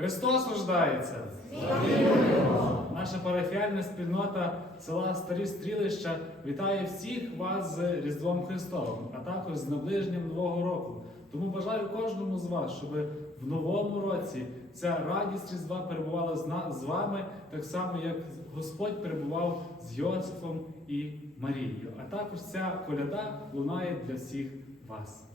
Христос рождається! Наша парафіальна спільнота села Старі Стрілища вітає всіх вас з Різдвом Христовим, а також з наближенням Нового року. Тому бажаю кожному з вас, щоб в новому році ця радість Різдва перебувала з, з вами, так само, як Господь перебував з Йосифом і Марією. А також ця коляда лунає для всіх вас.